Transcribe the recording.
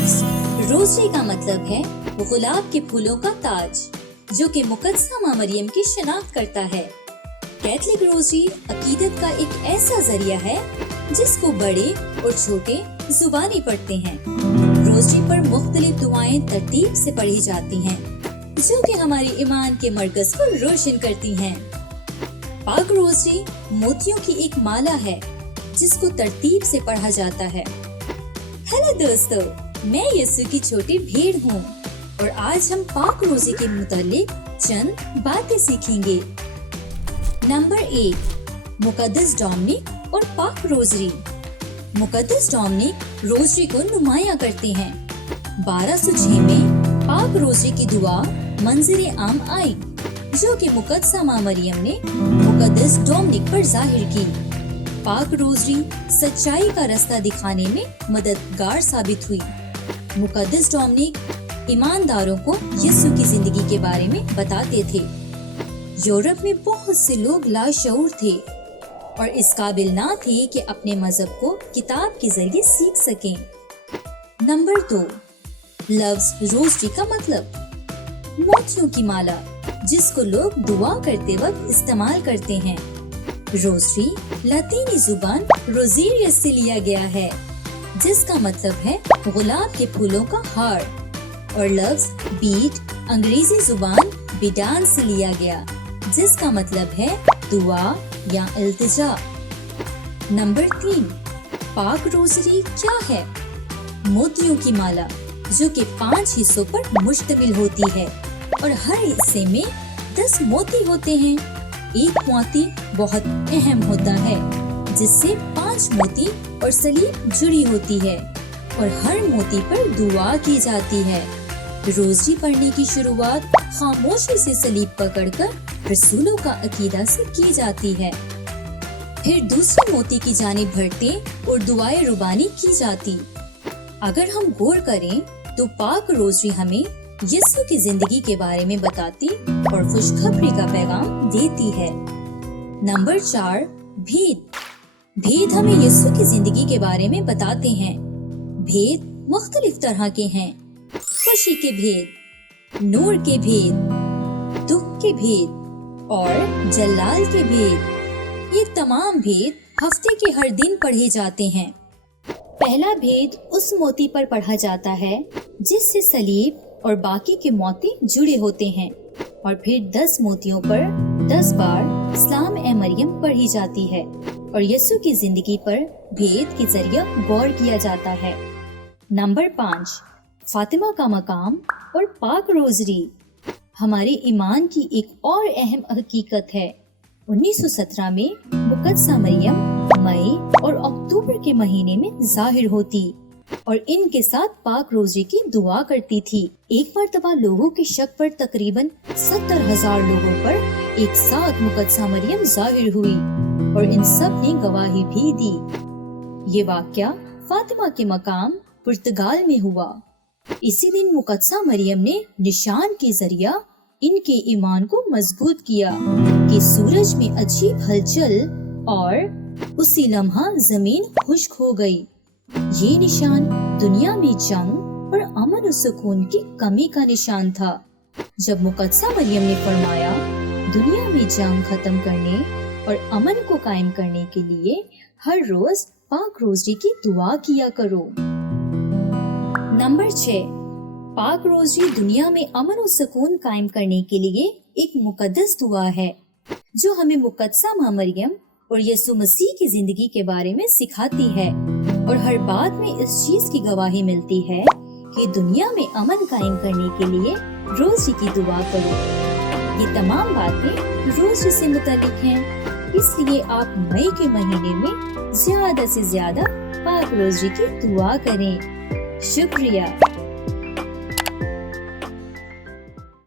लफ्ज रोज़री का मतलब है गुलाब के फूलों का ताज, जो कि मुक़द्दसा माँ मरियम की शिनाख्त करता है। कैथलिक रोज़री अकीदत का एक ऐसा जरिया है जिसको बड़े और छोटे जुबानी पढ़ते हैं। रोज़री पर मुख्तलिफ दुआएं तरतीब से पढ़ी जाती हैं, जो कि हमारी ईमान के मरकज़ को रोशन करती हैं। पाक रोज़री मोतियों की एक माला है जिसको तरतीब से पढ़ा जाता है। हेलो दोस्तों, मैं यीशु की छोटी भीड़ हूँ और आज हम पाक रोज़ी के मुतालिक चंद बातें सीखेंगे। नंबर 1, मुक़द्दस डोमिनिक और पाक रोज़री। मुक़द्दस डोमिनिक रोज़री को नुमायां करते हैं। 1206 में पाक रोज़री की दुआ मंज़िर आम आई, जो कि मुक़द्दसा माँ मरियम ने मुक़द्दस डोमिनिक पर जाहिर की। पाक रोज़री सच्चाई का रास्ता दिखाने में मददगार साबित हुई। मुक़द्दस डोमिनिक ईमानदारों को यीशु की जिंदगी के बारे में बताते थे। यूरोप में बहुत से लोग लाशऊर थे और इस काबिल ना थे कि अपने मजहब को किताब के जरिए सीख सकें। नंबर 2, लफ्ज रोज़री का मतलब मोतियों की माला, जिसको लोग दुआ करते वक्त इस्तेमाल करते हैं। रोज़री लतीनी जुबान रोज़ेरियस से लिया गया है, जिसका मतलब है गुलाब के फूलों का हार, और लफ्ज बीट अंग्रेजी जुबान बिडान से लिया गया, जिसका मतलब है दुआ या इल्तिजा। नंबर 3, पाक रोज़री क्या है? मोतियों की माला, जो कि 5 हिस्सों पर मुश्तमिल होती है और हर हिस्से में 10 मोती होते हैं। एक मोती बहुत अहम होता है, जिससे 5 मोती और सलीब जुड़ी होती है और हर मोती पर दुआ की जाती है। रोज़री पढ़ने की शुरुआत खामोशी से सलीब पकड़कर रसूलों का अकीदा से की जाती है। फिर दूसरे मोती की जानिब बढ़ते और दुआए रुबानी की जाती। अगर हम गौर करें तो पाक रोज़री हमें यीशु की जिंदगी के बारे में बताती और खुशखबरी का पैगाम देती है। नंबर 4, भेद हमें यीशु की जिंदगी के बारे में बताते हैं। भेद मुख्तलिफ तरह के हैं। खुशी के भेद, नूर के भेद, दुख के भेद और जलाल के भेद। ये तमाम भेद हफ्ते के हर दिन पढ़े जाते हैं। पहला भेद उस मोती पर पढ़ा जाता है जिससे सलीब और बाकी के मोती जुड़े होते हैं, और फिर 10 मोतियों पर 10 बार इस्लाम ए मरियम पढ़ी जाती है और यीशु की जिंदगी पर भेद के जरिए गौर किया जाता है। नंबर 5, फातिमा का मकाम और पाक रोज़री हमारे ईमान की एक और अहम हकीकत है। 1917 में मुक़द्दसा मरियम मई और अक्टूबर के महीने में जाहिर होती और इनके साथ पाक रोज़री की दुआ करती थी। एक मर्तबा लोगों के शक पर तकरीबन 70,000 लोगों पर एक साथ मुक़द्दसा मरियम जाहिर हुई और इन सब ने गवाही भी दी। ये वाक़या फातिमा के मकाम पुर्तगाल में हुआ। इसी दिन मुक़द्दसा मरियम ने निशान के जरिया इनके ईमान को मजबूत किया कि सूरज में अजीब हलचल और उसी लम्हा जमीन खुश्क हो गई। ये निशान दुनिया में जंग और अमन और सुकून की कमी का निशान था। जब मुक़द्दसा मरियम ने फरमाया, दुनिया में जंग खत्म करने और अमन को कायम करने के लिए हर रोज पाक रोज़री की दुआ किया करो। नंबर 6, पाक रोज़री दुनिया में अमन और सुकून कायम करने के लिए एक मुक़द्दस दुआ है, जो हमें मुक़द्दसा माँ मरियम और यीशु मसीह की जिंदगी के बारे में सिखाती है और हर बात में इस चीज की गवाही मिलती है कि दुनिया में अमन कायम करने के लिए रोज़री की दुआ करो। ये तमाम बातें रोज़री से मुतालिक हैं, इसलिए आप मई के महीने में ज्यादा से ज्यादा पाक रोज़री की दुआ करें। शुक्रिया।